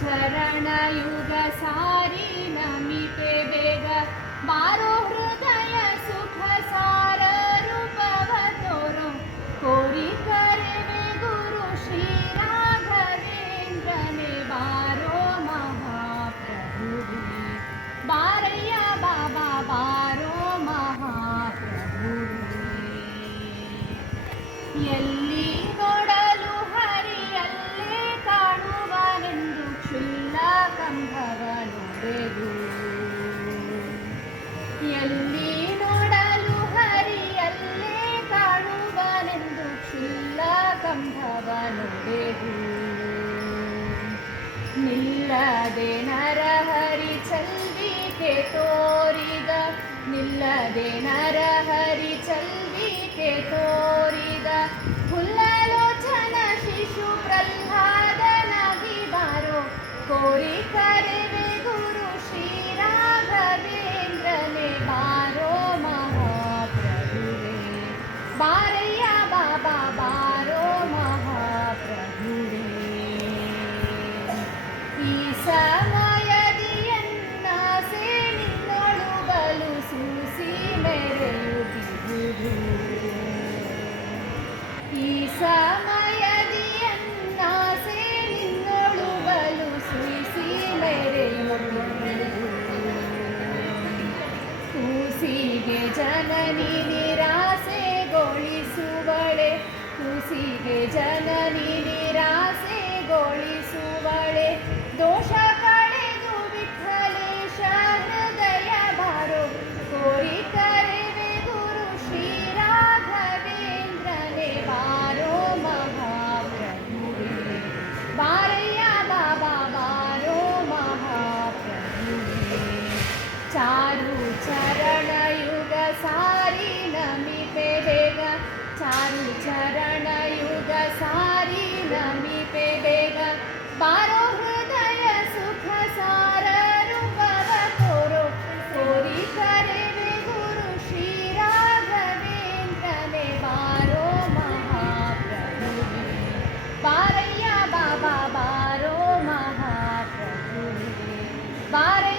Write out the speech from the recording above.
ಚರಣಯುಗ ಸಾರಿ ನಮಿತೆ ಬೇಗ ಬಾರೋ ಹೃದಯ ಸುಖ ಸಾರ ರೂಪವ ತೋರೋ ಕೋರಿ ಕರೆವೆ ಗುರು ಶ್ರೀ ರಾಘವೇಂದ್ರನೇ ಬಾರೋ ಮಹಾಪ್ರಭುವೇ ಬಾರಯ್ಯ ಬಾಬಾ ಬಾರೋ ಮಹಾಪ್ರಭುವೇ ಎಲ್ಲಿ ನೋಡಲು ಹರಿಯಲ್ಲೇ ಕಾಣುವನೆಂದು ಕ್ಷುಲ್ಲಕಂಭವ ನೋಡೆದು ಎಲ್ಲಿ ನೋಡಲು ಹರಿಯಲ್ಲೇ ಕಾಣುವನೆಂದು ಕ್ಷುಲ್ಲಕಂಭವ ನೋಡೆದು ನಿಲ್ಲದೆ ನರಹರಿ ಚಲ್ವಿಕೆ ತೋರಿದ ನಿಲ್ಲದೆ ನರಹರಿ ಚಲ್ವಿಕೆ ತೋರಿದ ಹುಲ್ಲಲೋಚನ ಶಿಶು ಪ್ರಹ್ಲಾದನಾಗಿ ಬಾರೋ ಕೋರಿ ಕರೆವೆ ಗುರು ಶ್ರೀ ರಾಘವೇಂದ್ರನೇ ಬಾರೋ ಮಹಾಪ್ರಭುವೇ ಬಾರಯ್ಯ ಬಾಬಾ ಬಾರೋ ಮಹಾಪ್ರಭುವೇ ಈ ಸಮಯದಿಯನ್ನಾಸೆ ನಿನ್ನೊಳು ಬಲು ಸೂಸಿ ಮೆರೆಯುತ್ತಿರುವುದು ಈ ಸಮಯದಿಯನ್ನಾಸೆ ನಿನ್ನೊಳು ಬಲು ಸೂಸಿ ಮೆರೆಯುತ್ತಿರುವುದು ಕೂಸಿಗೆ ಜನನಿ ನಿರಾಸೆಗೊಳಿಸುವಳೆ ಕೂಸಿಗೆ ಜನನಿ ನಿರಾಸೆಗೊಳಿಸುವಳೆ ದೋಷ ಕಳೆದು ವಿಠಲೇಶ ಹೃದಯ ಬಾರೋ ಕೋರಿ ಕರೆವೆ ಗುರು ಶ್ರೀ ರಾಘವೇಂದ್ರನೇ ಬಾರೋ ಮಹಾಪ್ರಭುವೇ ಬಾರಯ್ಯ ಬಾಬಾ ಬಾರೋ ಮಹಾಪ್ರಭುವೇ ಚಾರು ಚರಣಯುಗ ಸಾರಿ ನಮಿತೆ ಬೇಗ ಚಾರು ಚರಣಯುಗ ಸಾರಿ ನಮಿತೆ ಬೇಗ ಬಾರೋ ಹೃದಯ ಸುಖ ಸಾರ ರೂಪವ ತೋರೋ ಕೋರಿ ಕರೆವೆ ಗುರು ಶ್ರೀ ರಾಘವೇಂದ್ರನೇ ಬಾರೋ ಮಹಾಪ್ರಭುವೇ ಬಾರಯ್ಯ ಬಾಬಾ ಬಾರೋ ಮಹಾಪ್ರಭುವೇ ಬಾರಯ್ಯ